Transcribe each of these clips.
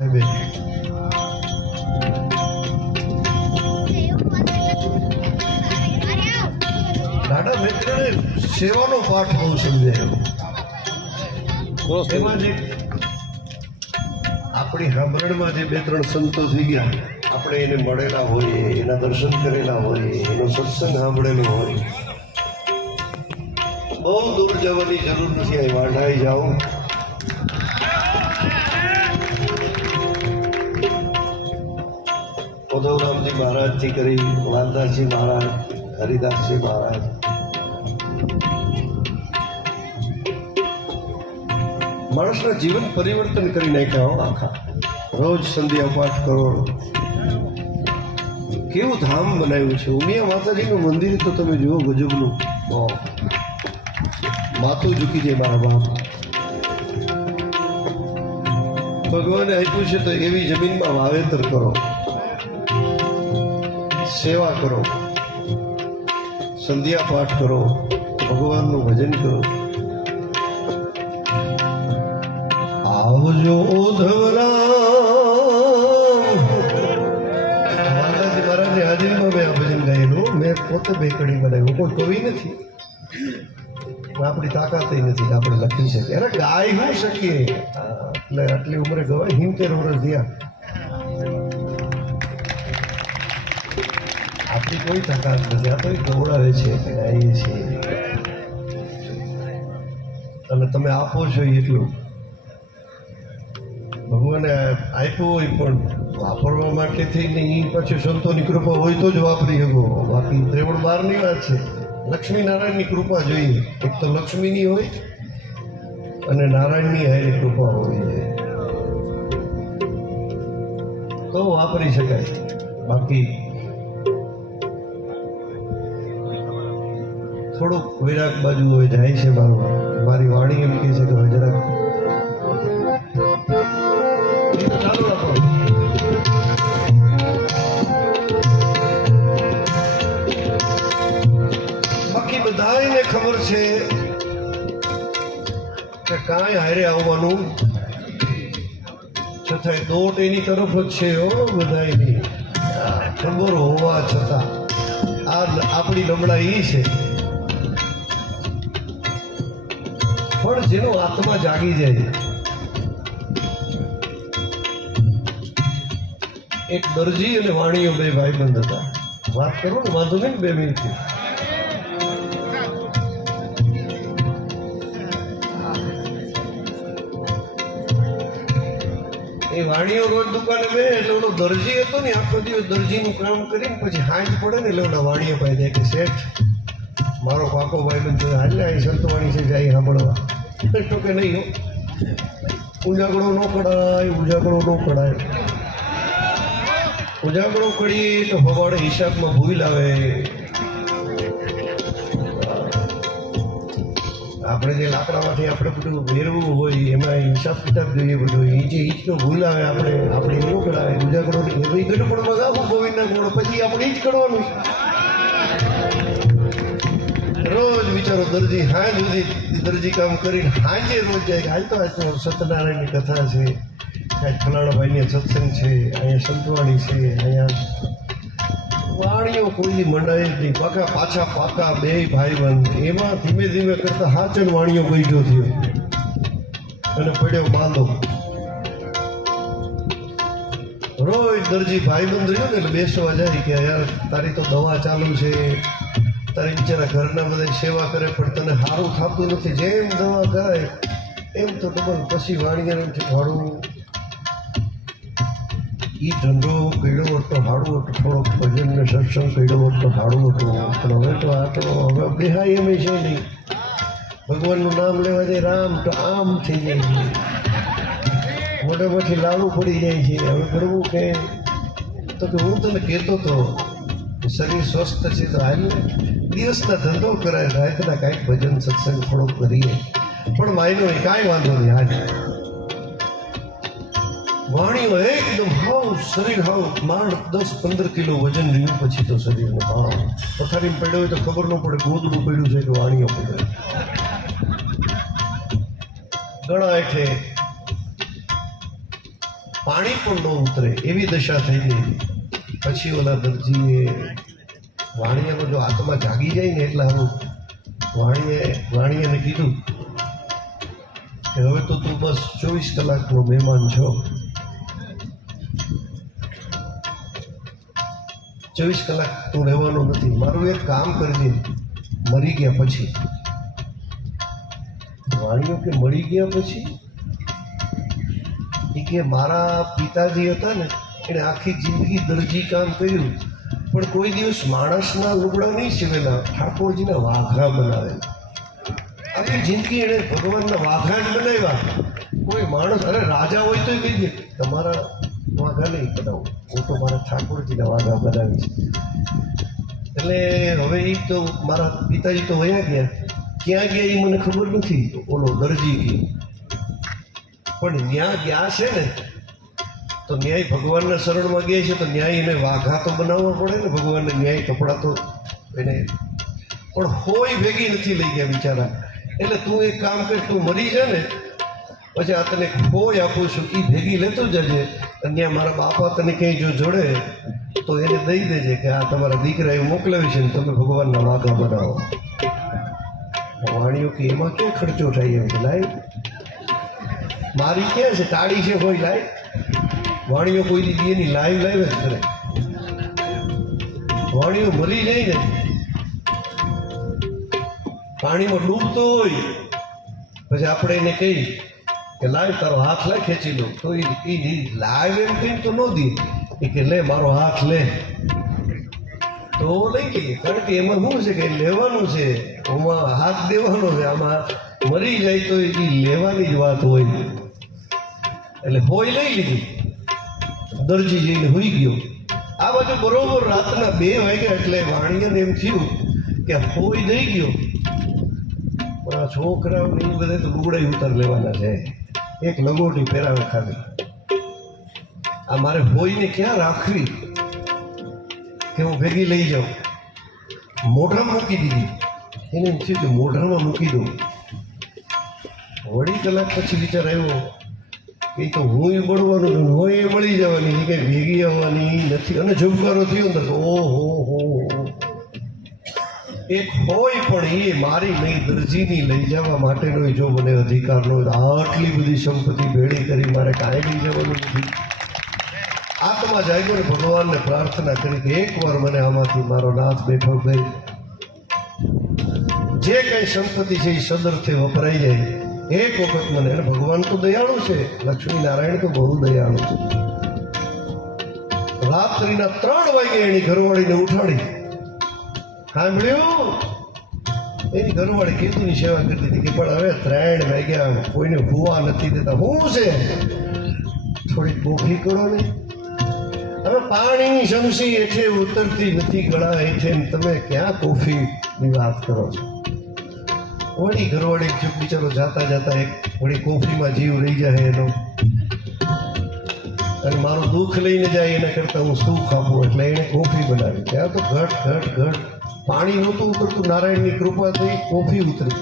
દાદા મિત્રને સેવાનો પાઠ બહુ સમજાયો. એમાં જે આપણી સાંભળણમાં જે બે ત્રણ સંતો થઈ ગયા, આપણે એને મળેલા હોઈએ, એના દર્શન કરેલા હોઈએ, એનો સત્સંગ સાંભળેલો હોય, બહુ દૂર જવાની જરૂર નથી. અહીં વાંઢાઈ જાઓ, ઉદ્ધવરામજી મહારાજથી કરી વાલદાસજી મહારાજ, હરિદાસજી મહારાજ, માણસના જીવન પરિવર્તન કરી નાખ્યા હો આખા. રોજ સંધ્યા પાઠ કરો, કેવું ધામ બનાવ્યું છે. ઉમિયા માતાજીનું મંદિર તો તમે જુઓ, ગજબનું. માથું ઝૂકી જાય મારા બાપ. ભગવાને આપ્યું છે તો એવી જમીનમાં વાવેતર કરો, સેવા કરો, સંધ્યા પાઠ કરો, ભગવાનનું ભજન કરો. આવજો ઉદ્ધવરામ. માતાજી મહારાજની હાજરીમાં મેં આ ભજન ગાયેલું. મેં પોતે બે કડી બનાવ્યું. કોઈ કવિ નથી, આપણી તાકાત નથી આપણે લખી શકીએ. અરે ગાઈ હું શકીએ, એટલે આટલી ઉંમરે ગવાય. 70 વર્ષ થયા, આપણી કોઈ તાકાત નથી. આ તો ગૌડાવે છે કે ગાઈએ છીએ, અને તમે આપો છો એટલું. ભગવાને આપ્યું હોય પણ વાપરવા માટે થઈને એ પાછું સંતોની કૃપા હોય તો જ વાપરી શકો. બાકી ત્રેવડ બારની વાત છે. લક્ષ્મીનારાયણની કૃપા જોઈએ. એક તો લક્ષ્મીની હોય અને નારાયણની હારી કૃપા હોવી જોઈએ, તો વાપરી શકાય. બાકી થોડુંક વિરાગ બાજુ હોય જાય છે. મારી વાણી એમ કહે છે કે જરાક ચાલુ રાખો. બાકી બધાને ખબર છે કે કાંઈ હારે આવવાનું, છતાંય દોટ એની તરફ જ છે. બધાની ખબર હોવા છતાં આ આપણી નબળાઈ છે. પણ જેનો આત્મા જાગી જાય, એક દરજી અને વાણીઓ બે ભાઈબંધ હતા. વાત કરો ને, વાંધો નહીં, 2 મિનિટ. એ વાણીઓ રોજ દુકાને બે, એટલે ઓલો દરજી હતો ને, આખો દિવસ દરજીનું કામ કરીને પછી હાંજ પડે ને, એટલે ઓલા વાણીઓ પાઈ દે કે શેઠ મારો પાકો ભાઈબંધ છે, હાલ અહીં સંતવાણી છે, જાય સાંભળવા. તો કે નહીં હો, ઉજાગરો ન કરાય, ઉજાગરો ન કરાય. ઉજાગરો કરીએ તો ફવાડે હિસાબમાં ભૂલ આવે. આપણે જે લાકડામાંથી આપણે બધું મેળવવું હોય એમાં હિસાબ કિતાબ જોઈએ બધું. એ જે ઈંચનો ભૂલ આવે આપણે ન કરાવે. ઉજાગરો એ ગઢ પણ મગાવું ગોવિંદના ગોળ, પછી આપણે ઈ જ કરવાનું. રોજ વિચારો દરજી હાંજ સુધી દરજી કામ કરીને હાંજે રોજ જાય કે હાલ તો આજ સત્યનારાયણની કથા છે, કાંઈ ફલાણા ભાઈને સત્સંગ છે, અહીંયા સંતવાણી છે, અહીંયા વાણીઓ કોઈની મંડાય જ નહીં. પાકા બે ભાઈબંધ. એમાં ધીમે ધીમે કરતા હાચન વાણીઓ ગઈઢો થયો અને પડ્યો બાંધો. રોજ દરજી ભાઈબંધ રહ્યો ને એટલે બેસવા જાય કે યાર તારી તો દવા ચાલુ છે, તારી બિચારા ઘરના બધા સેવા કરે પણ તને સારું થતું નથી. જેમ દવા કરાય એમ તો ડબલ. પછી વાણીને ભાડું એ ધંધો કર્યો હતો સારું હતું, થોડોક ભજનને સત્સંગ કર્યો હતો સારું હતું. પણ હવે તો આ તો હવે બેહાય એમ છે નહીં. ભગવાનનું નામ લેવા જાય રામ તો આમ થઈ જાય છે, મોઢામાંથી લાડુ પડી જાય છે. હવે કરવું કે તો કે હું તને કહેતો હતો શરીર સ્વસ્થ છે તો હાલ દિવસના ધંધો કરાય, રાતના કાંઈક ભજન સત્સંગ થોડોક કરીએ. પણ માયનો કાંઈ વાંધો નહીં. હાલ વાણીઓ એકદમ હાવ શરીર હાવ માંડ 10-15 કિલો વજન રહ્યું. પછી તો શરીરનું હાવ પથારીમાં પડ્યો હોય તો ખબર ન પડે ગોદડું પડ્યું છે કે વાણીઓ પડ્યો. ગળા હેઠે પાણી પણ ન ઉતરે એવી દશા થઈ ગઈ. પછી ઓલા દરજીએ વાણિયાનો જો આત્મા જાગી જાય ને એટલે સારું, વાણિયાને કીધું કે હવે તો તું બસ 24 કલાકનો મહેમાન છો. 24 કલાક તું રહેવાનું નથી. મારું એક કામ કરજે મરી ગયા પછી. વાણીઓ કે મરી ગયા પછી? એ કે મારા પિતાજી હતા ને એણે આખી જિંદગી દરજી કામ કર્યું, પણ કોઈ દિવસ માણસના લુગડા નહીં સીવેલા, ઠાકોરજીના વાઘા બનાવેલા. આખી જિંદગી એણે ભગવાનના વાઘા જ બનાવ્યા. કોઈ માણસ, અરે રાજા હોય તો કહી દે તમારા વાઘા નહીં બનાવું, હું તો મારા ઠાકોરજીના વાઘા બનાવીશ. એટલે હવે એ તો મારા પિતાજી તો વયા ગયા, ક્યાં ગયા એ મને ખબર નથી. ઓલો દરજી ગયો, પણ ત્યાં ગયા છે ને તો ન્યાય ભગવાનના શરણમાં ગયા છે તો ન્યાય એને વાઘા તો બનાવવા પડે ને. ભગવાનને ન્યાય કપડાં તો એને, પણ હોય ભેગી નથી લઈ ગયા બિચારા. એટલે તું એક કામ કર, તું મરી જા ને પછી આ તને ખોય આપું છું, એ ભેગી લેતો જજે. અને ત્યાં મારા બાપા તને ક્યાંય જો જોડે તો એને દઈ દેજે કે આ તમારા દીકરા એ મોકલાવી છે ને તમે ભગવાનના વાઘા બનાવો. વાણીઓ કે એમાં ક્યાં ખર્ચો થાય એમ છે? લાય મારી ક્યાં છે, ટાળી છે કોઈ લાય. વાણીઓ કોઈ દીધી એની લાઈવ જ કરે. વાણીઓ મરી જાય ને પાણીમાં ડૂબતો હોય પછી આપણે એને કહી કે લાઈવ તારો હાથ લે ખેંચી લો, તો એ લાઈવ એમ કહીને તો ન દે. એ કે લે મારો હાથ લે તો લઈ લઈએ, કારણ કે એમાં શું છે કે લેવાનું છે, એમાં હાથ દેવાનો છે. આમાં મરી જાય તો એ લેવાની જ વાત હોય. એટલે હોય લઈ લીધી. દરજી જઈને હોઈ ગયો. આ બાજુ બરોબર રાતના 2 વાગ્યા એટલે વાણિયાને એમ થયું કે હોય દઈ ગયો, પણ આ છોકરાઓને એ બધે તો લુગડા ઉતાર લેવાના છે, એક લંગોટી પહેરાવે ખાલી. આ મારે હોઈને ક્યાં રાખવી કે હું ભેગી લઈ જાઉં? મોઢામાં મૂકી દીધી. એને એમ થયું કે મોઢામાં મૂકી દઉં. અઢી કલાક પછી વિચાર આવ્યો કે તો હું મળવાનું છું, હું એ મળી જવાની છે, કંઈ ભેગી આવવાની નથી. અને ઝબકારો થયો અંદર તો ઓહો હો, એક હોય પણ એ મારી નહીં, દરજીની લઈ જવા માટેનો જો મને અધિકાર નો. આટલી બધી સંપત્તિ ભેળી કરી મારે કાંઈ લઈ જવાનું નથી. આત્મા જાગ્યો ને ભગવાનને પ્રાર્થના કરી કે એકવાર મને આમાંથી મારો નાથ બેઠો કરી, જે કંઈ સંપત્તિ છે એ સદરથી વપરાઈ જાય એક વખત મને. અને ભગવાન તો દયાળુ છે, લક્ષ્મી નારાયણ તો બહુ દયાળુ છે. રાત્રિના 3 વાગે એની ઘરવાળીને ઉઠાડી. સાંભળ્યું? એની ઘરવાળી કેતુની સેવા કરતી હતી કે પણ હવે 3 વાગ્યા, કોઈને હુવા નથી દેતા. શું છે? થોડી કોફી કરો ને. હવે પાણીની શમશી હેઠે ઉતરતી નથી ગળા હેઠે, તમે ક્યાં કોફીની વાત કરો છો? વળી ઘરવાળી ચૂપ બિચારો જાતા જાતા એક વળી કોફીમાં જીવ રહી જાય એનો. અને મારું દુઃખ લઈને જાય એના કરતાં હું સુખ આપું, એટલે એને કોફી બનાવી. ત્યાં તો ઘટ ઘટ ઘટ પાણી નહોતું ઉતરતું, નારાયણની કૃપાથી કોફી ઉતરી.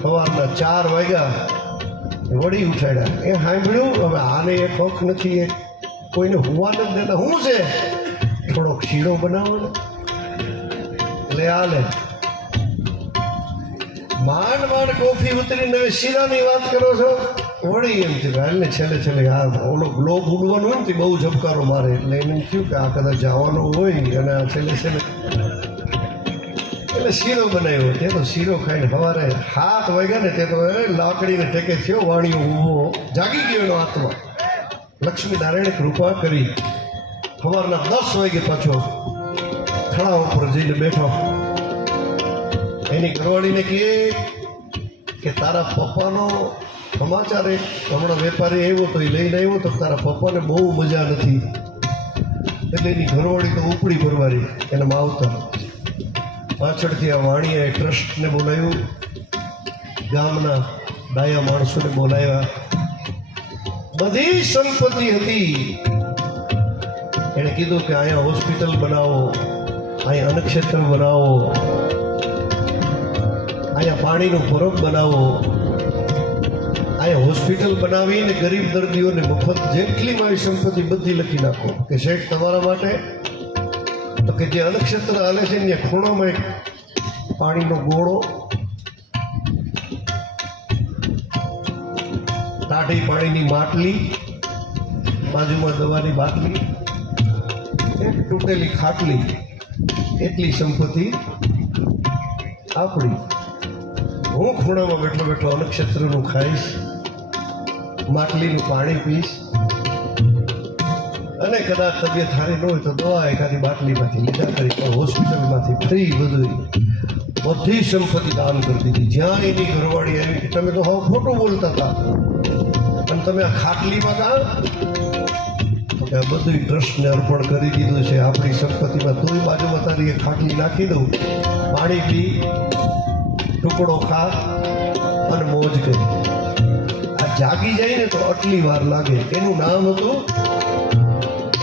સવારના 4 વાગ્યા વળી ઉઠાડ્યા. એ સાંભળ્યું? હવે આને એક હક નથી, એક કોઈને હુવા નથી દેતા. શું છે? થોડોક શીરો બનાવવાનો. એટલે આ લે માંડ માંડ કોફી ઉતરીને હવે શીરાની વાત કરો છો? વળી એમ થયું હાલને છેલ્લે છેલ્લે આ ઓલો ગ્લોબ ઉડવાનું હોય ને બહુ ઝબકારો મારે, એટલે એને થયું કે આ કદાચ જવાનું હોય અને આ છેલ્લે છેલ્લે એટલે શીરો બનાવ્યો. તે તો શીરો ખાઈને સવારે 7 વાગ્યા ને તે તો લાકડીને ટેકે થયો. વાણીઓ ઊભો જાગી ગયો એનો આત્મા. લક્ષ્મી નારાયણે કૃપા કરી. સવારના 10 વાગે પાછો ખડા ઉપર જઈને બેઠો. એની ઘરવાળીને કહે કે તારા પપ્પાનો સમાચાર એક હમણાં વેપારી આવ્યો તો એ લઈને આવ્યો તો તારા પપ્પાને બહુ મજા નથી. એટલે એની ઘરવાળી તો ઉપડી ભરવારી એના માવતર. પાછળથી આ વાણીએ ટ્રસ્ટને બોલાવ્યું, ગામના ડાયા માણસોને બોલાવ્યા. બધી સંપત્તિ હતી. એણે કીધું કે અહીંયા હોસ્પિટલ બનાવો, અહીંયા અન્નક્ષેત્ર બનાવો, અહીંયા પાણીનું પરબ બનાવો, આ હોસ્પિટલ બનાવીને ગરીબ દર્દીઓને મફત જેટલી મારી સંપત્તિ બધી લખી નાખો કે શેઠ તમારા માટે, તો કે જે અનક્ષેત્ર હાલે છે ને ખૂણામાં એક પાણીનો ગોળો, ટાઢી પાણીની માટલી, બાજુમાં દવાની બાટલી, એક તૂટેલી ખાટલી, એટલી સંપત્તિ આપણી. હું ખૂણામાં બેઠો બેઠો અનક્ષેત્રનું ખાઈશ, માટલીનું પાણી પીશ, અને કદાચ તબિયત સારી ન હોય તો દવા એકાદી બાટલીમાંથી લીધા કરી, પણ હોસ્પિટલમાંથી ફ્રી બધી સંપત્તિ દાન કરી દીધી. જ્યાં એની ઘરવાળી આવી કે તમે તો હવે ખોટું બોલતા હતા અને તમે આ ખાટલીમાં કાં, તો કે આ બધું ટ્રસ્ટને અર્પણ કરી દીધું છે આપણી સંપત્તિમાં. તોય બાજુમાં તારી એ ખાટલી નાખી દઉં, પાણી પી, ટુકડો ખા અને મોજ કરી. આ જાગી જાય ને તો આટલી વાર લાગે. એનું નામ હતું,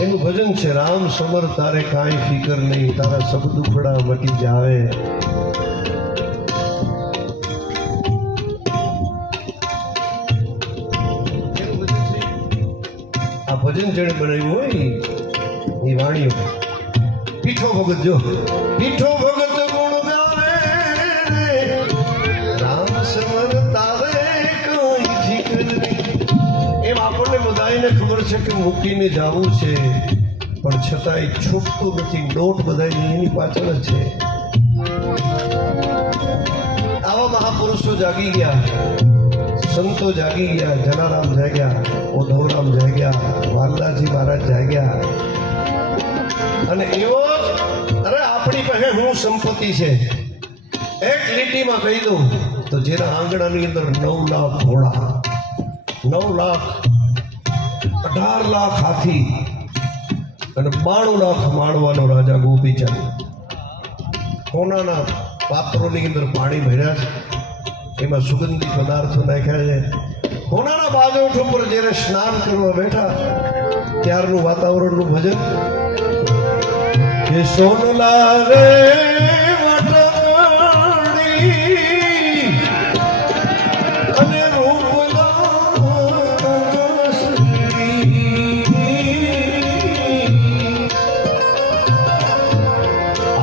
એનું ભજન છે, રામ સમર તારે કાંઈ ફિકર નહીં, તારા સબ દુખડા મટી જાવે. આ ભજન જેણે બનાવ્યું હોય એ વાણીઓ. પીઠો ભગત, જો પીઠો ભગત ગુણ ગાવે, રામ સમર તારે કાંઈ ફિકર નહીં. એમ આપણને બધાને ખબર છે કે મૂકીને જવું છે, પણ છતાંય છૂટતું નથી. નોટ બધાની એની પાછળ જ છે. આવા મહાપુરુષો જાગી ગયા, સંતો જાગી ગયા, જનારામ જાગ્યા, ઉદ્ધવરામ જાગ્યા, વાલદાસજી મહારાજ જાગ્યા. અને એવો જ, અરે આપણી પાસે હું સંપત્તિ છે એક લીટીમાં કહી દઉં તો, જેના આંગણાની અંદર 9 લાખ ઘોડા, 9 લાખ, 18 લાખ હાથી અને 92 લાખ માળવાનો રાજા ગોપીચંદ. સોનાના પાત્રોની અંદર પાણી ભર્યા છે, એમાં સુગંધી પદાર્થો નાખ્યા છે. સોનાના બાજોઠ ઉપર જ્યારે સ્નાન કરવા બેઠા ત્યારનું વાતાવરણનું ભજન કે સોનલા રે વટણી અને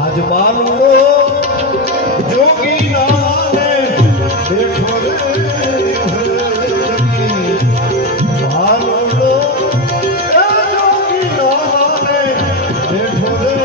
આજ બાલનો જોગી નાને બેઠો રે બાલનો જોગી નાને બેઠો રે.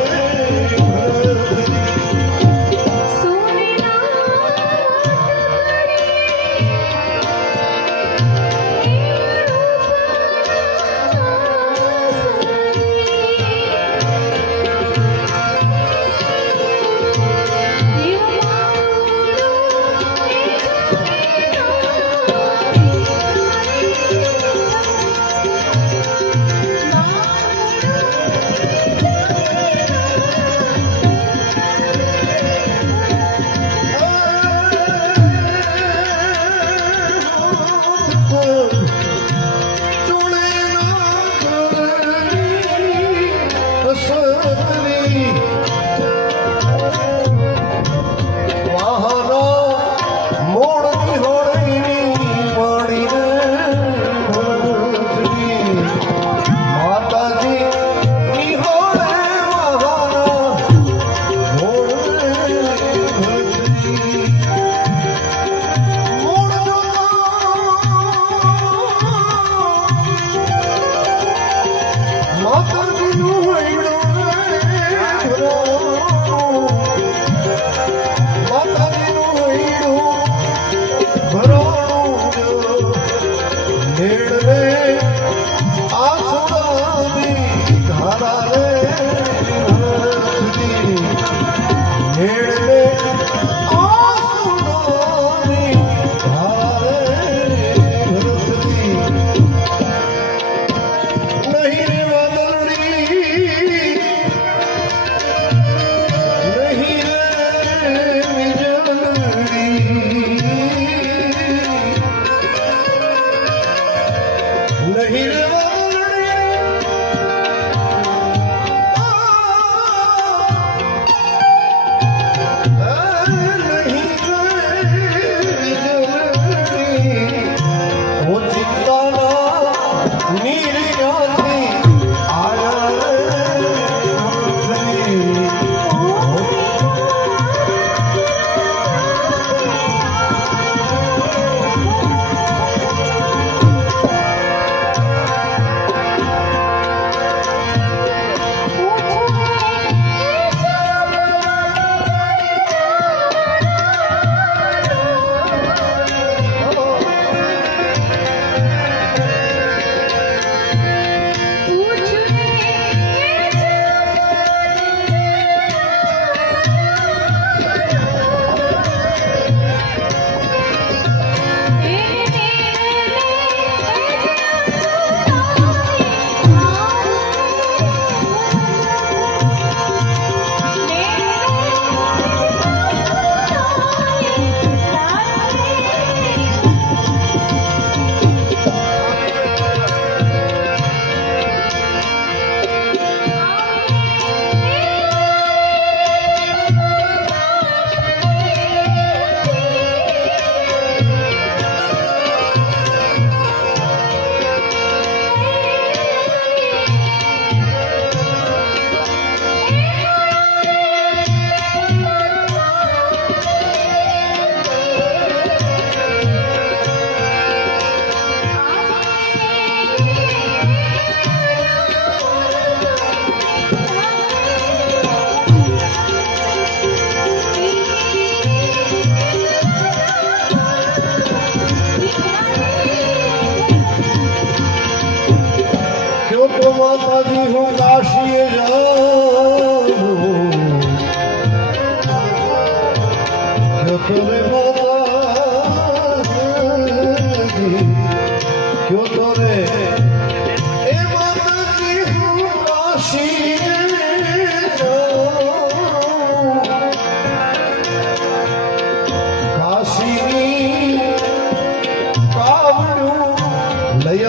માતાજી હું કાશીએ જાઉં ક્યો તો રે માતાજી ક્યો તો રે એ માતાજી હું કાશીએ જાઉં કાશીની કાવડું લઈ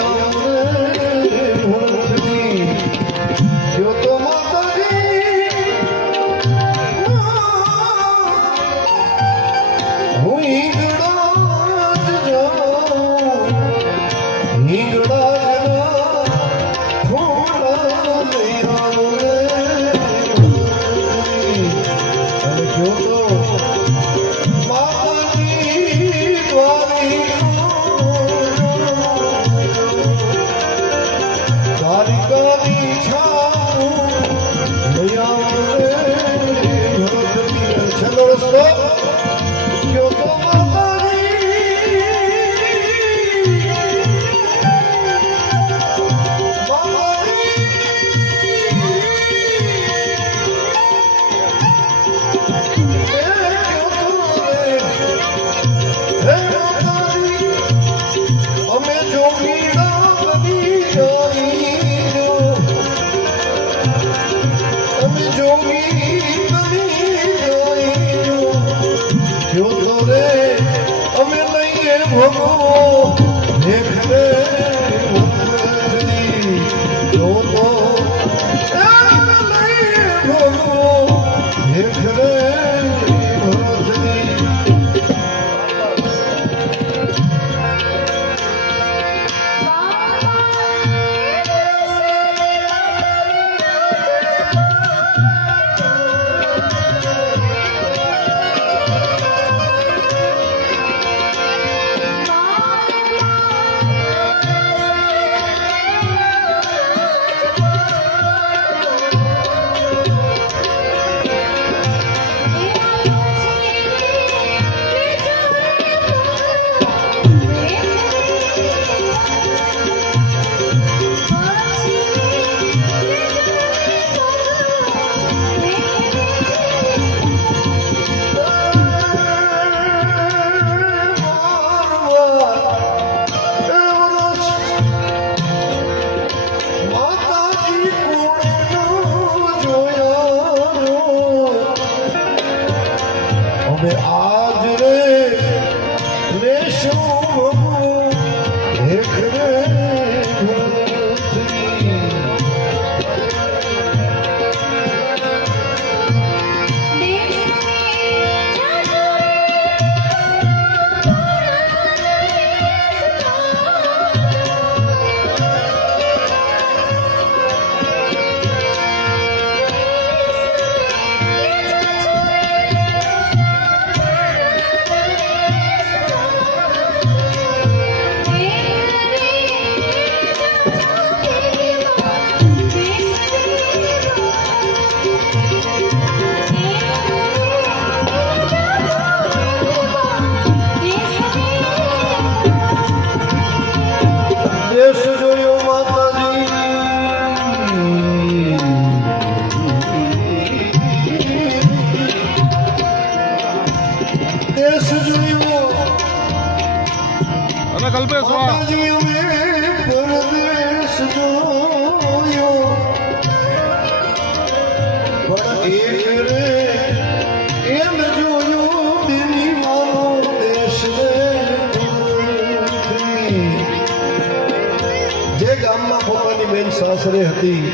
સાસરે હતી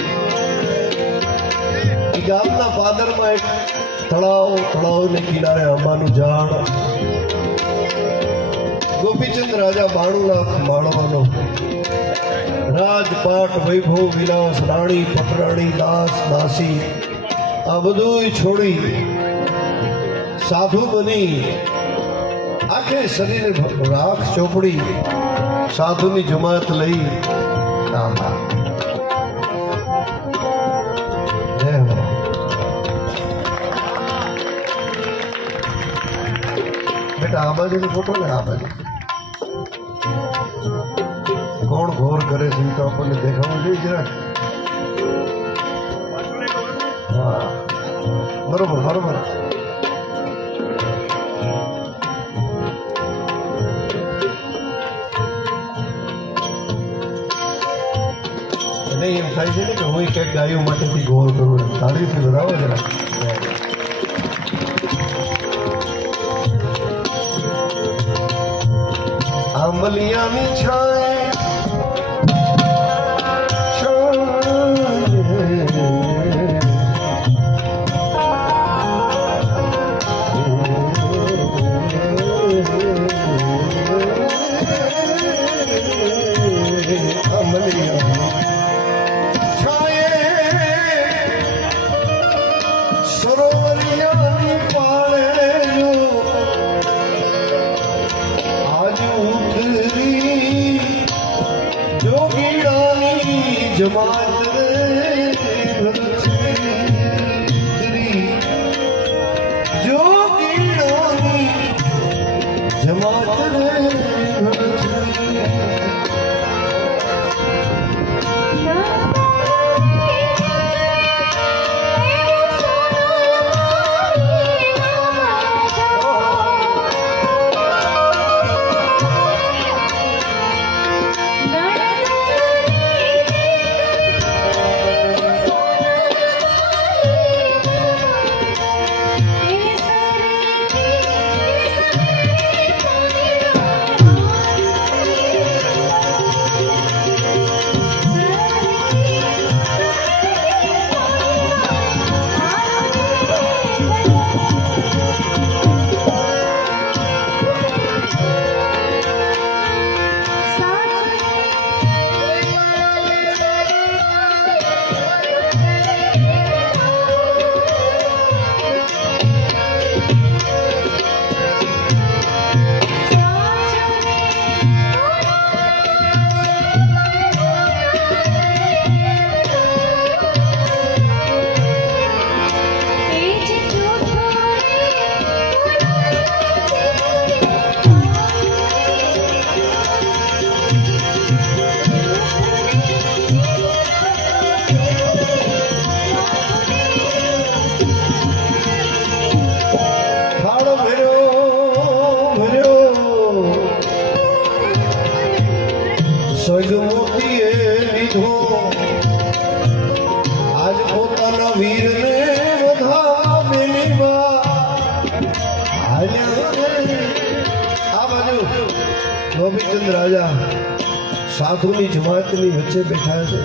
એ ગામના પાદરમાં એક તળાવને કિનારે આંબાનું ઝાડ ગોપીચંદ રાજા બાણુનાથ માળવાનો રાજપાટ વૈભવ વિલાસ રાણી પટરાણી દાસ દાસી આ બધું છોડી સાધુ બની આખે શરીરે રાખ ચોપડી સાધુની જમાત લઈ બેટા આ બાજુનો ફોટો ને આ બાજુ કોણ ઘોર કરે છે તો આપણને દેખાવું જોઈએ જરાક વાહ બરોબર બરોબર નહીં એમ થાય છે ને કે હું કંઈક ગાયો માટેથી ગોળ કરું તાળીથી વધાવો જરા આંબલિયાની છાય સરોવરિયાની પાળે આજ ઉતરી જોગીડાની જમાત જોગીડાની જમાત સ્વર્ગમોતીએ લીધો આજ પોતાના વીરને વધાવા બેનીમાં આ બાજુ ગોપીચંદ રાજા સાધુની જમાતની વચ્ચે બેઠા છે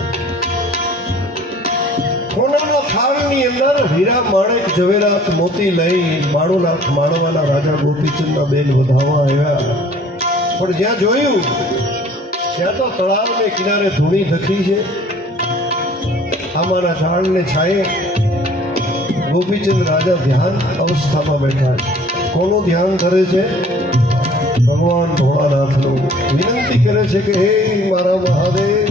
કોનાના થાળની અંદર હીરા માણેક ઝવેરાત મોતી લઈ માણોનાથ માણવાના રાજા ગોપીચંદના બેન વધાવવા આવ્યા પણ જ્યાં જોયું ત્યાં તો તળાવને કિનારે ધૂણી ધખી છે આમાંના ઝાડને છાયે ગોપીચંદ રાજા ધ્યાન અવસ્થામાં બેઠા છે કોનું ધ્યાન કરે છે ભગવાન ભોળાનાથનું વિનંતી કરે છે કે હે મારા મહાદેવ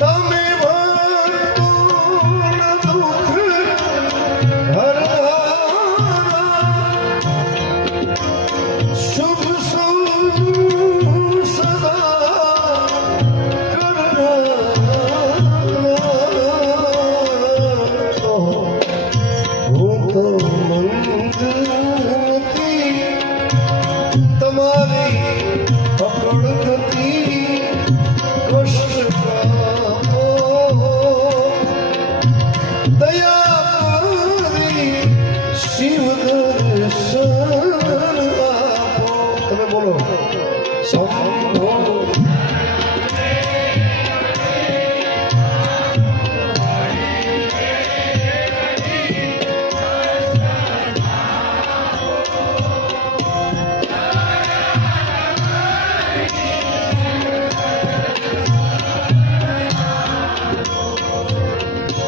તમે ભક્તોના દુઃખ હરનારા શુભ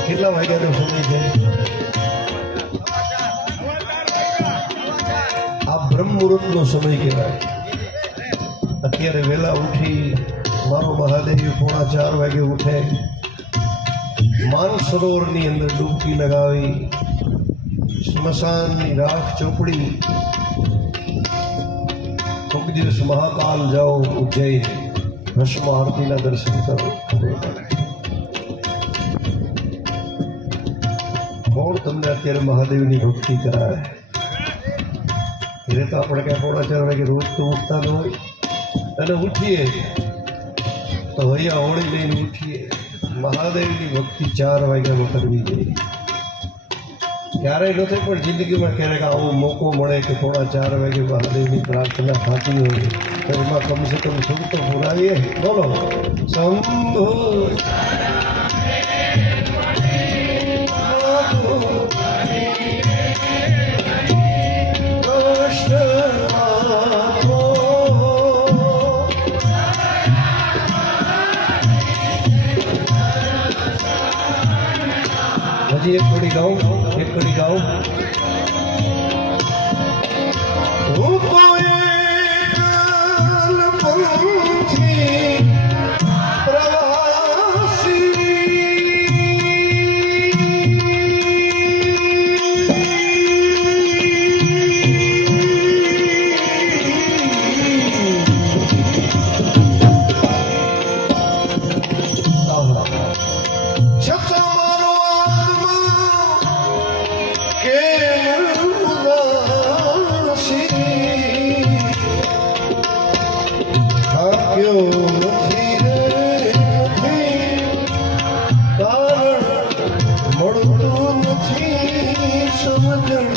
કેટલા વાગ્યાનો સમય છે આ બ્રહ્મ મુહૂર્તનો સમય કહેવાય અત્યારે વહેલા ઉઠી મારો મહાદેવ 4:30 વાગે ઉઠે માનસરોવરની અંદર ડૂબકી લગાવી સ્મશાનની રાખ ચોપડી કોઈક દિવસ મહાકાલ જાઓ ઉજ્જૈન ભસ્મ આરતીના દર્શન કરો કોણ તમને અત્યારે મહાદેવની ભક્તિ કરાવે? એટલે તો આપણે ક્યાં 4:30 વાગે રોજ તો ઉઠતા ન હોય, અને ઉઠીએ તો હૈયા હોળી લઈને ઉઠીએ. મહાદેવની ભક્તિ 4 વાગ્યામાં કરવી જોઈએ. ક્યારેય નથી પણ જિંદગીમાં ક્યારેક આવો મોકો મળે કે થોડા 4 વાગે મહાદેવની પ્રાર્થના થતી હોય તો એમાં કમસે કમ સુખ તો પુરાવીએ. બોલો શંભો હજી એક કડી ગાઉં. હું તો એક પંછી પ્રવાસી, છતાં મારો આત્મા કેમ ઉદાસી, થાક્યો નથી રે નથી, કારણ મળતું નથી સમજણ.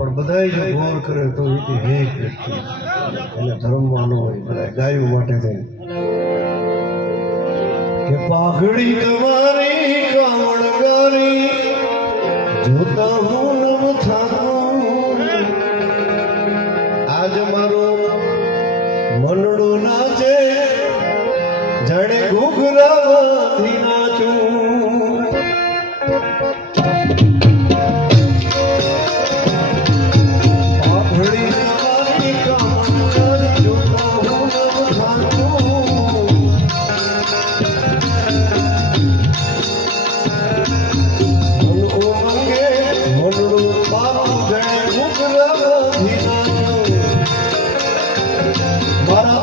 પણ બધા જો ગોર કરે તો એ કે હે વ્યક્તિ એને ધર્મવાનો હોય, બધા ગાયો માટે થઈને કે પાઘડી તમારી કામણ ગારી જોતા હું નવ થાકું, આજ મારો મનડો નાચે જાણે ઘૂઘરામાંથી નાચું.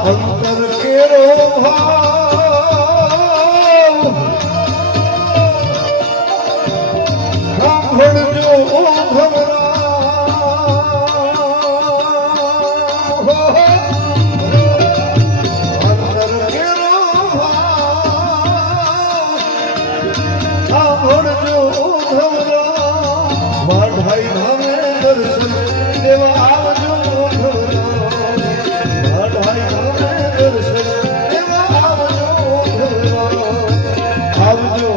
અંતર કેરો ભાવ સાંભળજો ઓ ભાઈ ધામે દર્શન દેવા આવજો ભાઈ ધામે દર્શન દેવા આવજો આવજો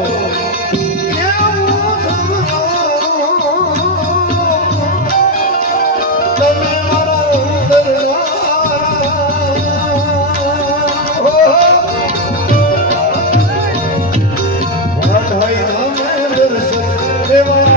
તમે મારા ભાઈ ધામે દર્શન દેવા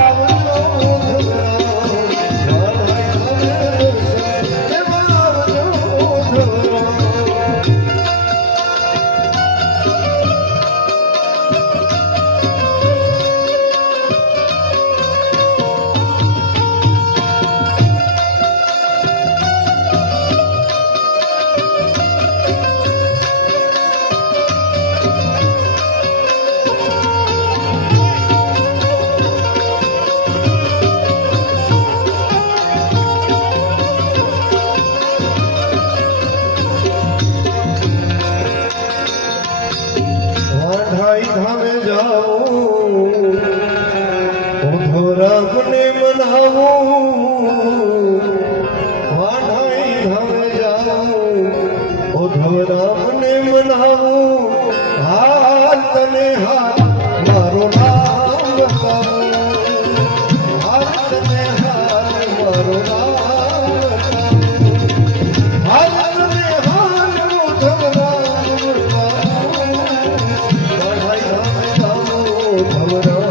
ધામે જાઓ ઉધવરામને મનાવો વાઢાઈ ધામે જાઓ ઉધવરામને મનાવો હાલ તને હાલ મારો નામ બતાવો હાલ તને હાલ મારો નામ બતાવો હાલ તને હાલ ઉધવરામ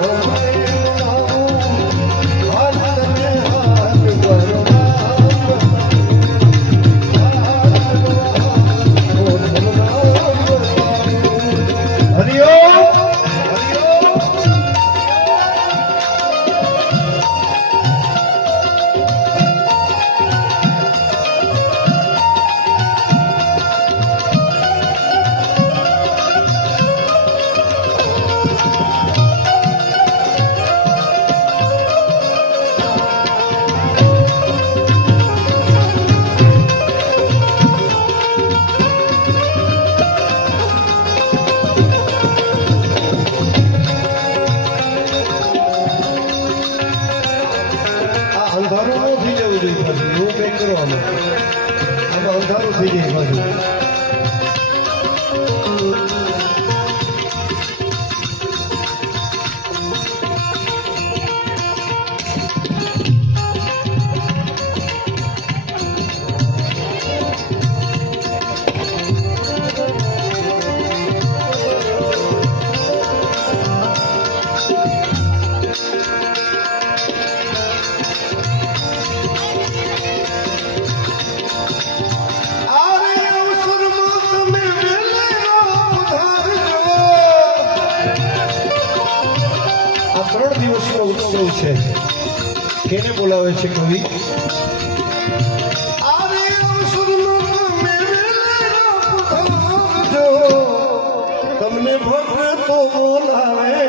અંધારું ન થઈ જવું જોઈએ પાછું એવું કંઈક કરવાનું આમાં અંધારું થઈ જાય પાછું ઉત્સવ છે કેને બોલાવે છે કવિ તમને ભગતો બોલાવે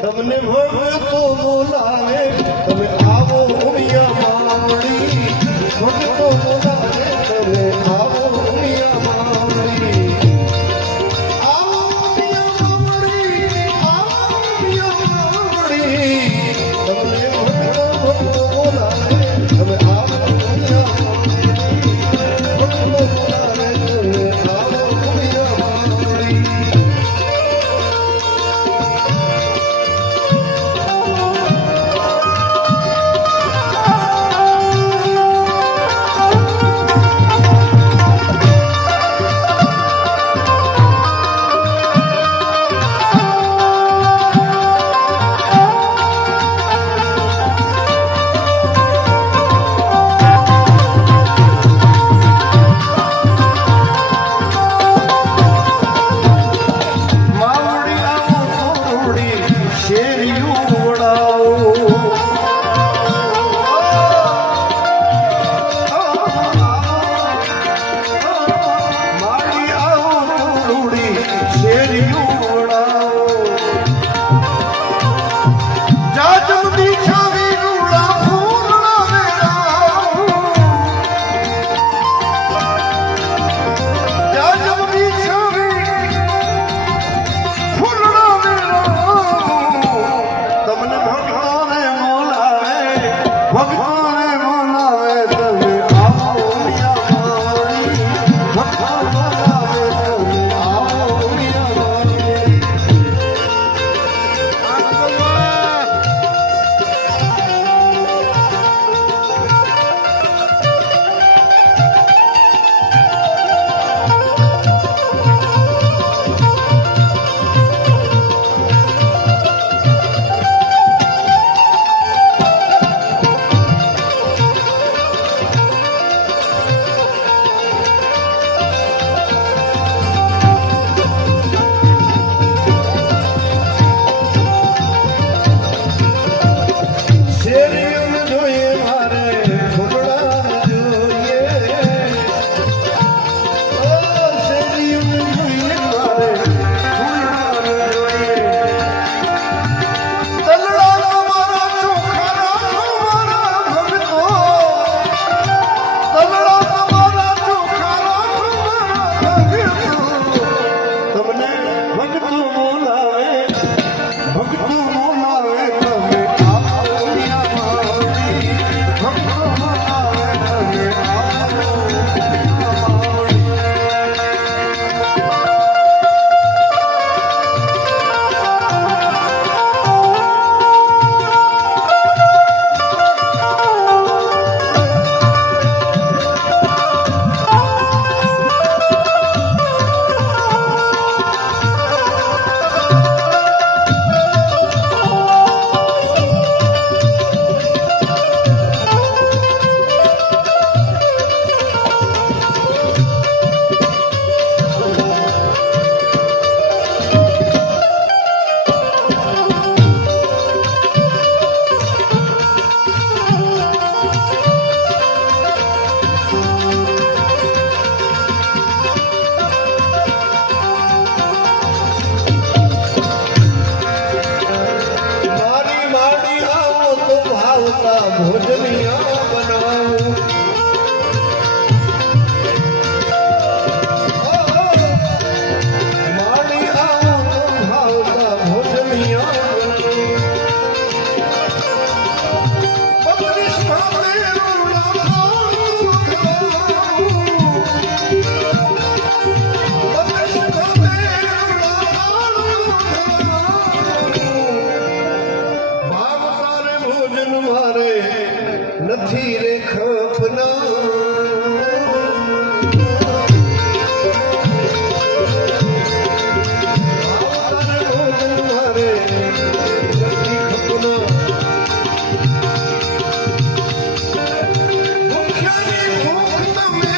તમને ભગતો બોલાવે તમે આવો ઉમિયા માવડી ભગતો બોલાવે તમે આવો ઉમિયા માવડી તમને ભક્તો બોલાવે ભક્તો બોલાવે તમે આવો માવડી ભક્તો બોલાવે તમે આવો ભોજનિયા બનાવું માડી આવું ભાવતા ભોજનિયા નથી રે ખપના મારે નથી ખપના ભૂખ્યાની ભૂખ તમે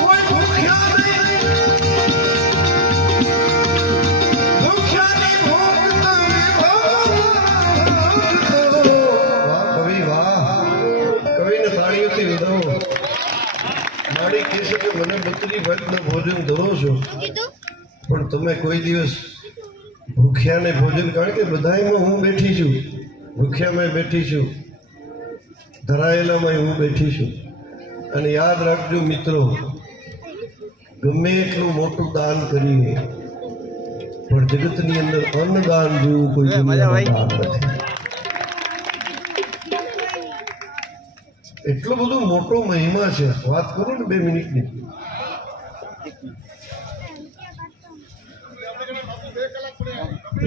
કોઈ ભૂખ્યા નહીં ભૂખ્યાની ભૂખ તમે માડી કહેશે કે મને બત્રી ભાગના ભોજન ધરો છો પણ તમે કોઈ દિવસ ભૂખ્યાને ભોજન કારણ કે બધાયમાં હું બેઠી છું ભૂખ્યામાં બેઠી છું ધરાયેલામાં હું બેઠી છું અને યાદ રાખજો મિત્રો ગમે એટલું મોટું દાન કરીએ પણ જગતની અંદર અન્નદાન જેવું કોઈ દુનિયામાં દાન નથી એટલો બધો મોટો મહિમા છે વાત કરું ને 2 મિનિટની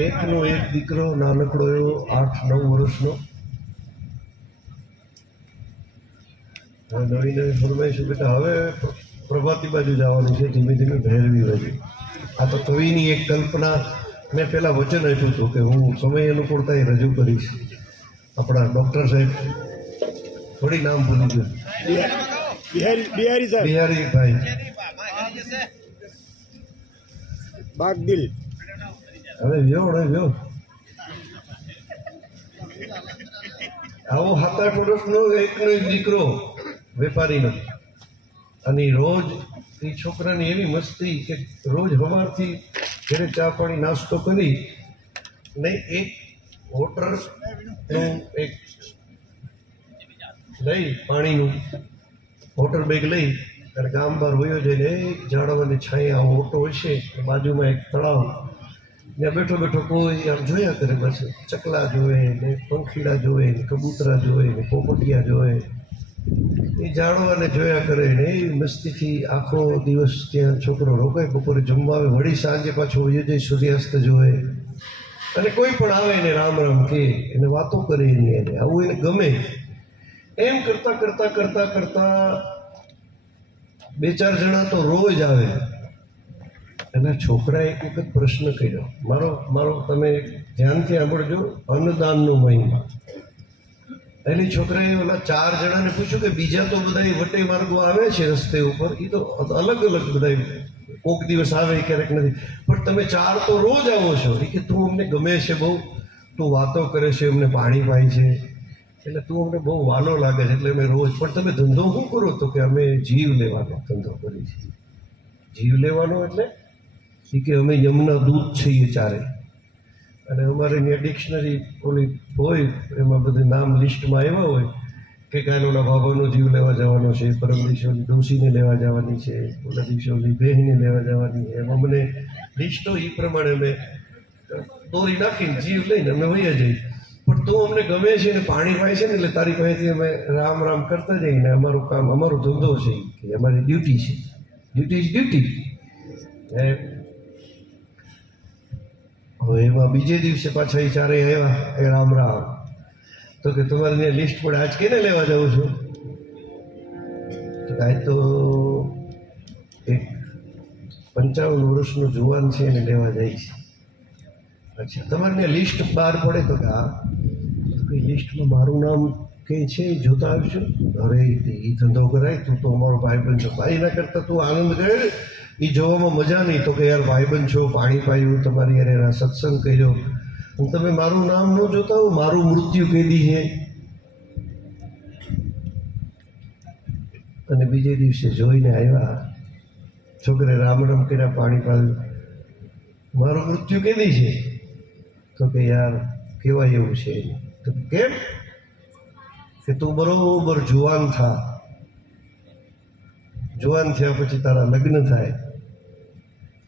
એકનો એક દીકરો નાનકડો એવો 8-9 વર્ષનો નવી નવી ફરમાઈશું બેટા હવે પ્રભાતી બાજુ જવાનું છે ધીમે ધીમે ભૈરવી બાજુ આ તો કવિની એક કલ્પના મેં પહેલાં વચન આપ્યું હતું કે હું સમય અનુકૂળતા એ રજૂ કરીશ આપણા ડૉક્ટર સાહેબ થોડી નામ ભૂલી ગયું બિહારીભાઈ બાગદિલ હવે વ્યો આવો 7-8 વર્ષનો એકનો એક દીકરો વેપારીનો અને રોજ એ છોકરાની એવી મસ્તી કે રોજ સવારથી ઘરે ચા પાણી નાસ્તો કરી ને એક વોટરનું એક લઈ પાણીનું વોટર બેગ લઈ અને ગામ બહાર વયો જઈને એક ઝાડવાની છાંયા ઓટો હશે બાજુમાં એક તળાવ ત્યાં બેઠો બેઠો કોઈ આમ જોયા કરે બસ ચકલા જોવે ને પંખીડા જોવે ને કબૂતરા જોવે ને પોપટિયા જોવે એ ઝાડવાને જોયા કરે ને એ મસ્તીથી આખો દિવસ ત્યાં છોકરો રોકાય બપોરે જમવા આવે વળી સાંજે પાછો વયો જાય સૂર્યાસ્ત જોવે અને કોઈ પણ આવે એને રામ રામ કહે એને વાતો કરે એની એને આવું એને ગમે એમ કરતાં કરતાં કરતાં કરતાં 2-4 જણા તો રોજ આવે એના છોકરાએ એક વખત પ્રશ્ન કર્યો મારો તમે ધ્યાનથી સાંભળજો અન્નદાનનો મહિમા એટલે છોકરાએ ઓલા 4 જણાને પૂછ્યું કે બીજા તો બધા વટે માર્ગો આવે છે રસ્તે ઉપર એ તો અલગ અલગ બધા કોઈક દિવસ આવે ક્યારેક નથી પણ તમે 4 તો રોજ આવો છો એ કે તું અમને ગમે છે બહુ તું વાતો કરે છે અમને પાણી પાય છે એટલે તું અમને બહુ વાલો લાગે છે એટલે અમે રોજ પણ તમે ધંધો શું કરો તો કે અમે જીવ લેવાનો ધંધો કરીએ છીએ જીવ લેવાનો એટલે એ કે અમે યમુના દૂધ છીએ ચારે અને અમારે ત્યાં ડિક્શનરી ઓલી હોય એમાં બધું નામ લિસ્ટમાં આવ્યા હોય કે કાનોના બાબાનો જીવ લેવા જવાનો છે, પરમ દિવસે ઓલી ડોસીને લેવા જવાની છે, ઓલા દિવસે ઓલી બહેનને લેવા જવાની છે. એમાં મને લિસ્ટો એ પ્રમાણે અમે દોરી નાખીને જીવ લઈને અમે વયા જઈએ. પણ તું અમને ગમે છે ને પાણી પાય છે ને એટલે તારી પાસેથી અમે રામ રામ કરતા જઈએ ને અમારું કામ અમારો ધંધો છે કે અમારી ડ્યુટી છે. Duty is duty. હવે એમાં બીજે દિવસે પાછા એ ચારેય આવ્યા એ રામ રામ તો કે તમારે ત્યાં લિસ્ટ પડે આજ કેને લેવા જાઉં છું? તો કાંઈ તો એક 55 વર્ષનો જુવાન છે એને લેવા જાય છે. અચ્છા તમારે ત્યાં લિસ્ટ બહાર પડે તો કે હા. તો કે લિસ્ટમાં મારું નામ કંઈ છે જોતા આવશું? અરે એ ધંધો કરાય તું તો અમારો ભાઈબંધ છો. ભાઈ ના કરતાં તું આનંદ કરે એ જોવામાં મજા નહીં. તો કે યાર ભાઈબંધ છો, પાણી પાયું, તમારી યાર એના સત્સંગ કર્યો, તમે મારું નામ ન જોતા હો, મારું મૃત્યુ કીધી છે. અને બીજે દિવસે જોઈને આવ્યા, છોકરે રામ રામ કર્યા, પાણી પાયું, મારું મૃત્યુ કીધી છે. તો કે યાર કેવાય એવું છે. તો કેમ? કે તું બરોબર જુવાન થા, જુવાન થયા પછી તારા લગ્ન થાય,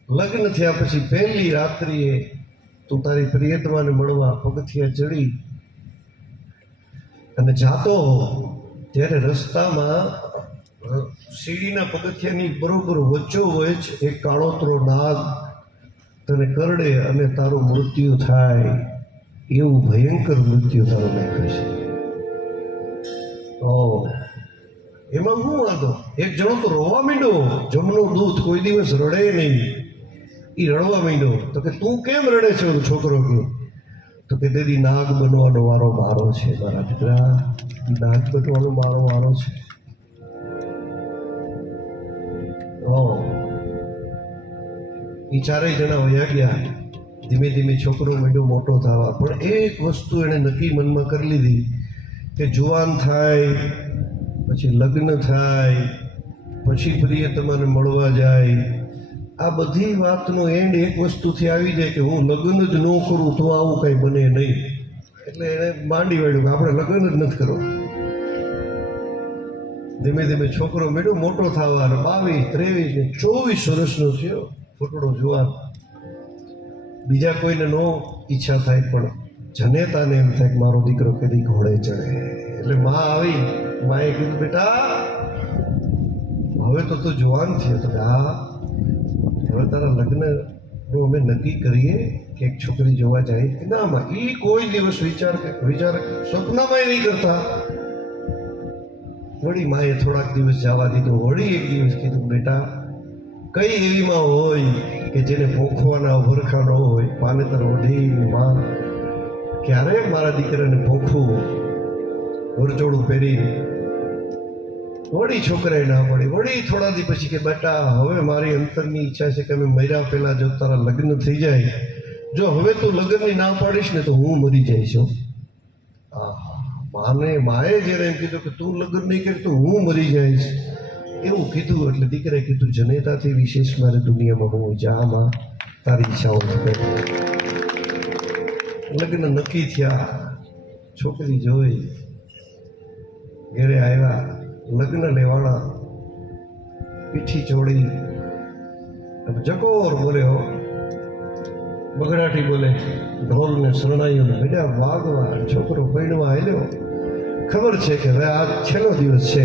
લગ્ન થયા પછી પહેલી રાત્રિએ તું તારી પ્રિયતમાને મળવા પગથિયા ચડી અને જાતો હો ત્યારે રસ્તામાં સીડીના પગથિયાની બરોબર વચ્ચોવચ એક કાળોતરો નાગ તને કરડે અને તારું મૃત્યુ થાય. એવું ભયંકર મૃત્યુ તારું નાખ્યું છે. એમાં શું વાંધો? એક જણો તો રોવા માંડ્યો, જમનું દૂધ કોઈ દિવસ રડે નહીં, એ રડવા માંડ્યો. તો કે તું કેમ રડે છે? છોકરો કે તો કે દીદી નાગ બનવાનો વારો મારો છે મારા દીકરા, નાગ બનવાનો મારો વારો છે. એ ચારેય જણા વયા ગયા. ધીમે ધીમે છોકરો માંડ્યો મોટો થવા. પણ એક વસ્તુ એણે નક્કી મનમાં કરી લીધી કે જુવાન થાય પછી લગ્ન થાય પછી પ્રિયતમાને મળવા જાય, આ બધી વાતનો એન્ડ એક વસ્તુથી આવી જાય કે હું લગ્ન જ ન કરું તો આવું કંઈ બને નહીં. એટલે એણે માંડી વાળ્યું કે આપણે લગ્ન જ નથી કરવા. ધીમે ધીમે છોકરો મેળ્યો મોટો થવા, 22, 23 ને 24 વર્ષનો થયો, ફૂટડો જુવાન. બીજા કોઈને નો ઈચ્છા થાય પણ જનેતાને એમ થાય કે મારો દીકરો કદી ઘોડે ચડે. એટલે માં આવી, માએ કીધું બેટા હવે તો તું જુવાન થયો. તો હા હવે તારા લગ્નનું અમે નક્કી કરીએ કે એક છોકરી જોવા જાય. કે ના માં, એ કોઈ દિવસ વિચાર સપનામાં નહીં કરતા. વળી માએ થોડાક દિવસ જવા દીધો. વળી એક દિવસ કીધું બેટા કઈ એવીમાં હોય કે જેને ભોખવાના ભરખા ન હોય, પાનેતર વઢીને માં ક્યારે મારા દીકરાને ભોખવું, વરચોળું પહેરીને. વળી છોકરાએ ના પડી. વળી થોડા દી પછી કે બેટા હવે મારી અંતરની ઈચ્છા છે કે અમે મર્યા પહેલાં જો તારા લગ્ન થઈ જાય, જો હવે તું લગ્નની ના પાડીશ ને તો હું મરી જઈશ. માએ જ્યારે એમ કીધું કે તું લગ્ન નહીં કરી તો હું મરી જઈશ એવું કીધું. એટલે દીકરાએ કીધું જનેતાથી વિશેષ મારે દુનિયામાં હું જામાં તારી ઈચ્છાઓ કરે. લગ્ન નક્કી થયા, છોકરી જોઈ, ઘેરે આવ્યા, લગ્ન લેવાના, પીઠી ચોળી જકોર બોલ્યો, બગડાટી બોલે, ઢોલ ને શરણાઈઓને બેટા વાગવા. છોકરો પૈણવા આવ્યો, ખબર છે કે હવે આ છેલ્લો દિવસ છે.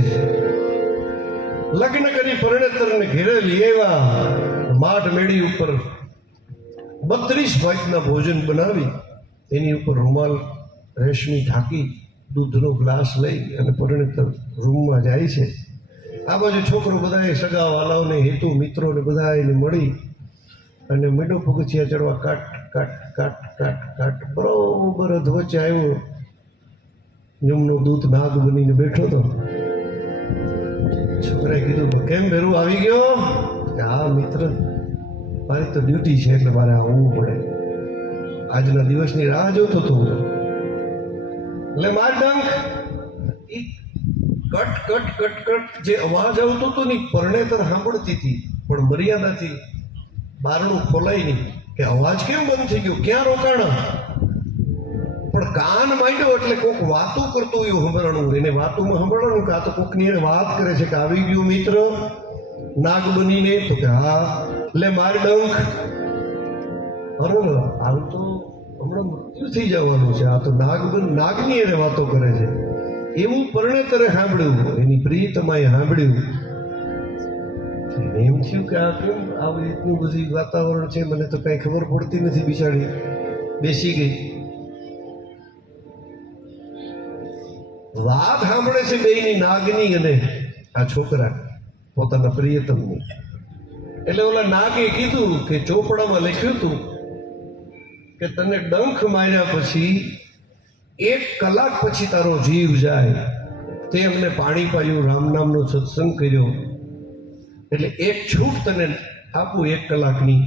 લગ્ન કરી પરણેતરને ઘેરે લઈ આવ્યા. માઠ મેળી ઉપર 32 ભાતના ભોજન બનાવી, એની ઉપર રૂમાલ રેશમી ઢાંકી, દૂધનો ગ્લાસ લઈ અને પરણેતર રૂમમાં જાય છે. આ બાજુ છોકરો બધાએ સગા વાલાઓને હેતુ મિત્રોને બધા એને મળી અને મીઠો પગથિયા ચડવા કાટ કાટ કાટ કાટ કાટ બરોબર અધવચ્ચે આવ્યો. જમનો દૂત નાગ બનીને બેઠો હતો. છોકરાએ કીધું કેમ ભેરું આવી ગયો? કે હા મિત્ર, મારી તો ડ્યુટી છે એટલે મારે આવવું પડે. આજના દિવસની રાહ જોતો હતો. એટલે માર ડંખ એ કટ કટ કટ કટ જે અવાજ આવતો હતો ને પરણેતર સાંભળતી હતી, પણ મર્યાદાથી બારણું ખોલાય નહીં કે અવાજ કેમ બંધ થઈ ગયો, ક્યાં રોકાણા. પણ કાન માંડ્યો એટલે કોઈક વાતો કરતું એવું સંભળાણું. એને વાતોમાં સંભળાણું કે આ તો કોકની એને વાત કરે છે કે આવી ગયું મિત્ર નાગ બનીને. તો કે હા, લે માર ડંખ. અરે આમ તો હમણાં મૃત્યુ થઈ જવાનું છે, આ તો નાગની એને વાતો કરે છે. એવું પરણેતરે સાંભળ્યું, એની પ્રિયતમાએ સાંભળ્યું. એમ થયું કે આ કેમ આવી રીતનું બધી વાતાવરણ છે, મને તો કઈ ખબર પડતી નથી. બિચારી બેસી ગઈ, વાત સાંભળે છે બેયની, નાગની અને આ છોકરા પોતાના પ્રિયતમની. એટલે ઓલા નાગે કીધું કે ચોપડામાં લખ્યું હતું કે તને ડંખ માર્યા પછી 1 કલાક પછી તારો જીવ જાય. તે અમને પાણી પાયું, રામ નામનો સત્સંગ કર્યો, એટલે એક છૂટ તને આપું 1 કલાકની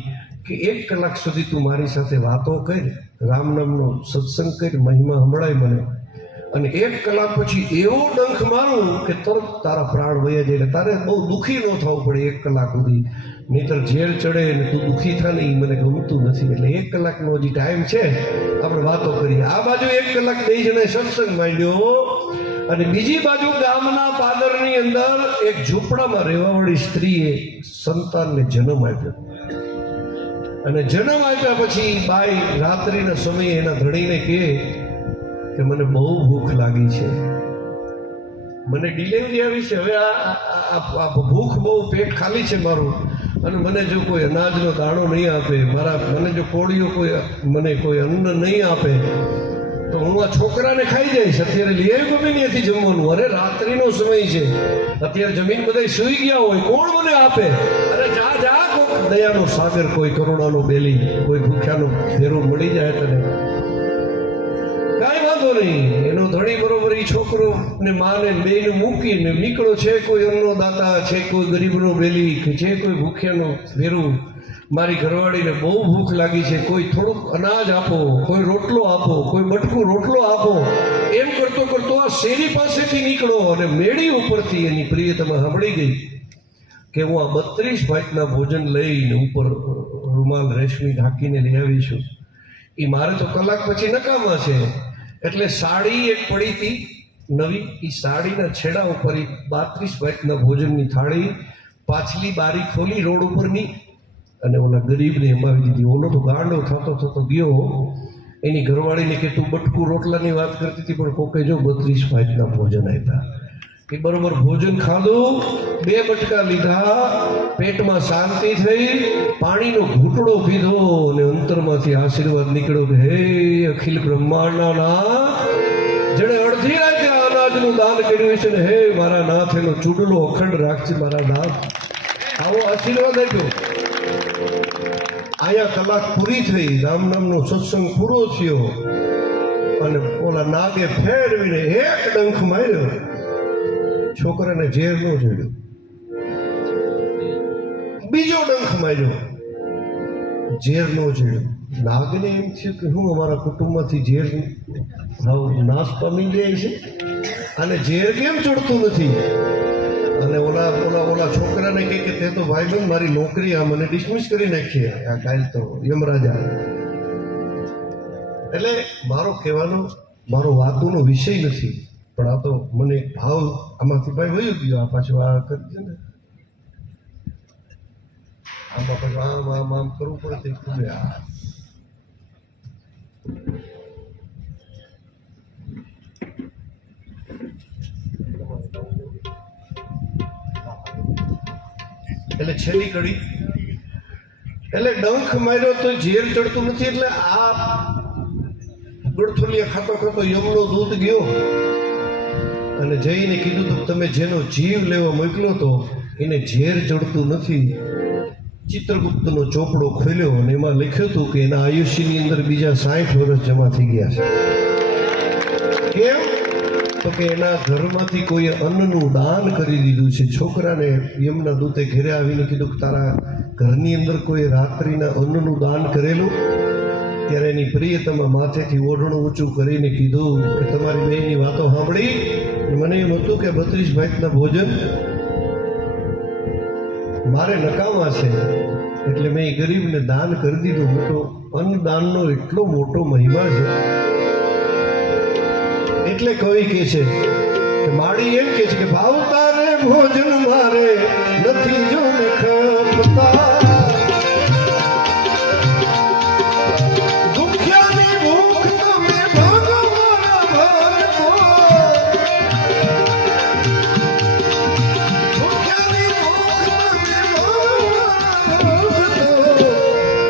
કે 1 કલાક સુધી તું મારી સાથે વાતો કર, રામ નામનો સત્સંગ કર, મહિમા સંભળાય મને. અને 1 કલાક પછી એવો ડંખ મારું કે તરત તારા પ્રાણ વયા જાય. તારે બહુ દુઃખી ન થવું પડે 1 કલાક સુધી, નહીતર ઝેર ચડે ને તું દુઃખી થાય ને એ મને ગમતું નથી. એટલે 1 કલાકનો હજી ટાઈમ છે, આપણે વાતો કરીએ. આ બાજુ 1 કલાક 2 જણાએ સત્સંગ માંડ્યો, અને બીજી બાજુ ગામના પાદરની અંદર એક ઝૂંપડામાં રહેવાવાળી સ્ત્રીએ સંતાનને જન્મ આપ્યો. અને જન્મ આપ્યા પછી બાઈ રાત્રિના સમયે એના ધણીને કહે કે મને બહુ ભૂખ લાગી છે, મને ડિલિવરી આવી છે, હવે આ ભૂખ બહુ, પેટ ખાલી છે મારું, અને મને જો કોઈ અનાજનો દાણો નહીં આપે, મને જો કોળીઓ મને કોઈ અન્ન નહીં આપે તો હું આ છોકરાને ખાઈ જઈશ. અત્યારે લઈ આવ્યું ગમે ત્યાંથી જમવાનું. અરે રાત્રિનો સમય છે, અત્યારે જમીન બધા સુઈ ગયા હોય, કોણ મને આપે? અરે જા જા, કોક દયાનો સાગર, કોઈ કરુણાનો બેલી, કોઈ ભૂખ્યાનો ફેરો મળી જાય તને, કાંઈ વાંધો નહીં. એનો ધણી બરોબર એ છોકરો ને માને બેને મૂકીને નીકળો છે. કોઈ અન્નો દાતા છે, કોઈ ગરીબનો બેલી કે છે, કોઈ ભૂખ્યાનો ફેરું. મારી ઘરવાળીને બહુ ભૂખ લાગી છે, કોઈ થોડુંક અનાજ આપો, કોઈ રોટલો આપો, કોઈ બટકું રોટલો આપો. એમ કરતો કરતો આ શેરી પાસેથી નીકળો, અને મેળી ઉપરથી એની પ્રિયતમા સાંભળી ગઈ કે હું આ 32 ભાતના ભોજન લઈને ઉપર રૂમાલ રેશમી ઢાંકીને લઈ આવી છું. એ મારે તો કલાક પછી નકામા છે. એટલે સાડી એક પડી હતી નવી, એ સાડીના છેડા ઉપર 32 ભાતના ભોજનની થાળી, પાછલી બારી ખોલી રોડ ઉપરની, અને ઓલા ગરીબને એમાવી દીધી. ઓલો તો ગાંડો થતો થતો ગયો એની ઘરવાળીને કે તું બટકું રોટલાની વાત કરતી હતી, પણ કોકે જો 32 ભાતના ભોજન આપ્યા. એ બરોબર ભોજન ખાધું, 2 બટકા લીધા, પેટમાં શાંતિ થઈ, પાણીનો ઘૂંટડો પીધો, અને અંતરમાંથી આશીર્વાદ નીકળ્યો કે હે અખિલ બ્રહ્માંડના નાથ, જેણે અડધી રાતે અનાજનું દાન કર્યું છે ને, હે મારા નાથ એનો ચૂડલો અખંડ રાખજે મારા નાથ. આવો આશીર્વાદ આપ્યો. અહીંયા કલાક પૂરી થઈ, રામ નામનો સત્સંગ પૂરો થયો, અને ઓલા નાગે ફેરવીને 1 ડંખ માર્યો. છોકરાને ઝેર ન ચડ્યું. બીજો ડંખ માર્યો, ઝેર ન ચડ્યું. નાગને એમ થયું કે હું અમારા કુટુંબમાંથી ઝેર નાશ પામી જાય છે, અને ઝેર કેમ ચડતું નથી? અને ઓલા છોકરાને કહે કે તે તો ભાઈબંધ મારી નોકરી આ મને ડિસમિસ કરી નાખી આ કાલ તો યમરાજા. એટલે મારો કહેવાનો, મારો વાતોનો વિષય નથી, પણ આ તો મને ભાવ આમાંથી ભાઈ વયું ગયો. આ પાછું આ કરજે ને, આમાં પાછું આમ કરવું પડે ખૂબ. એટલે છેલ્લી કડી, એટલે ડંખ માર્યો તો ઝેર ચડતું નથી. એટલે આ ગળથુલિયા ખાતો ખાતો યમનો દૂત ગયો અને જઈને કીધું તો તમે જેનો જીવ લેવા મોકલ્યો તો એને ઝેર ચડતું નથી. ચિત્રગુપ્તનો ચોપડો ખોલ્યો અને એમાં લખ્યું હતું કે એના આયુષ્યની અંદર બીજા 60 વર્ષ જમા થઈ ગયા છે. કેમ? તો કે એના ઘરમાંથી કોઈ અન્નનું દાન કરી દીધું છે. છોકરાને યમના દૂતે ઘેરે આવીને કીધું કે તારા ઘરની અંદર કોઈ રાત્રિના અન્નનું દાન કરેલું? ત્યારે એની પ્રિયતમા માથેથી ઓઢણું ઊંચું કરીને કીધું કે તમારી બેની વાતો સાંભળી મને એમ હતું કે 32 ભાતના ભોજન મારે નકામા છે, એટલે મેં એ ગરીબને દાન કરી દીધું. મોટો અન્નદાનનો એટલો મોટો મહિમા છે. એટલે કવિ કહે છે કે માડી એમ કહે છે કે ભાવ તારે ભોજન મારે નથી જો ને ખપતા દુખ્યાની ભૂખ તમે ભાગો મારા ભક્તો દુખ્યાની ભૂખ તમે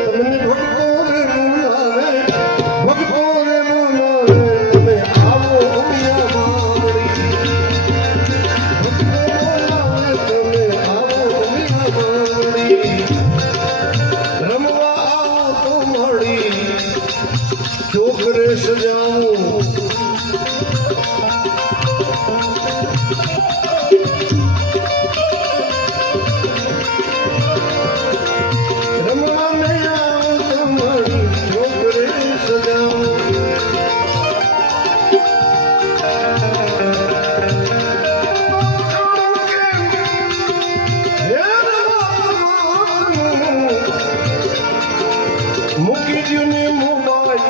તમને ભક્તો રે મુનારે ભક્તો રે મુનારે તમે આવો ઉમિયા માવડી તમે આવો ઉમિયા માવડી રમવા આવો તો મળી છોકરે સજાવું રમવા નહીં આવો તો મળી છોકરે સજાવું મૂકી દ્યુને મોબાઈલ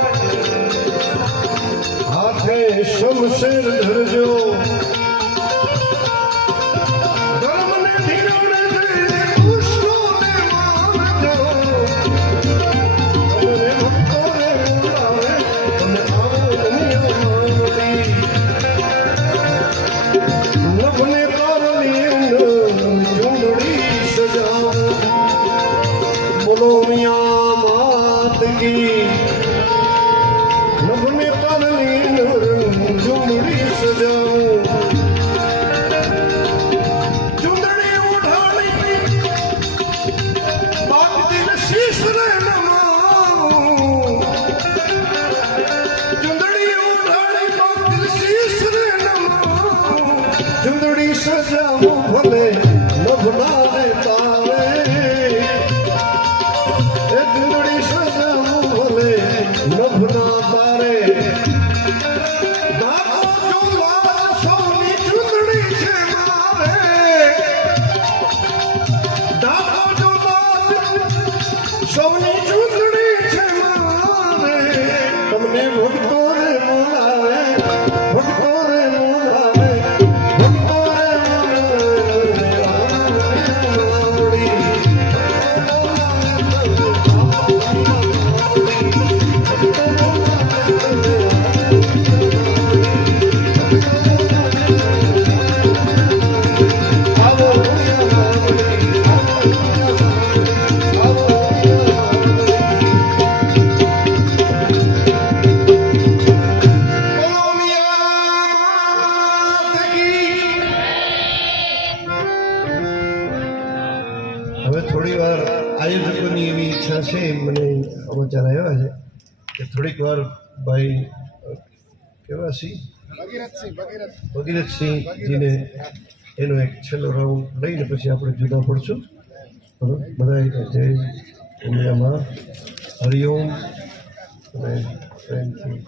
હાથે શમશેર ધરજો ધર્મને ધીરવડે થઈને દુષ્ટોને મારજો અમને ભક્તોને બોલાવે અને આવો દુનિયા માવડી નભને કારણે ચૂંદડી સજાવો બોલો મિયા માત કી નભને કારણે ચૂંદડી સજાવું ચૂંદડી ઉઠાડી બાપ દિલ શીશને નમાવું ચૂંદડી ઉઠાડી બાપ દિલ શીશને નમાવું ચૂંદડી સજાવું ભલે નભના રે તારે એ ચૂંદડી સજાવું ભલે નભના તારે દાખો જો લાલ સોની ચૂંદડી છે મારે દાખો જો લાલ સોની ચૂંદડી છે મારે તમને ભક્તો રે બોલાવે ભક્તો રે બોલાવે ભક્તો રે બોલાવે હવે થોડી વાર આયોજકોની એવી ઈચ્છા છે મને સમાચાર આવ્યા છે કે થોડીક વાર ભાઈ કેવા સિંહ ભગીરથસિંહજીને એનો એક છેલ્લો રાઉન્ડ લઈને પછી આપણે જુદા પડશું બધા જય ઉમિયામાં હરિઓમ અને પ્રેમથી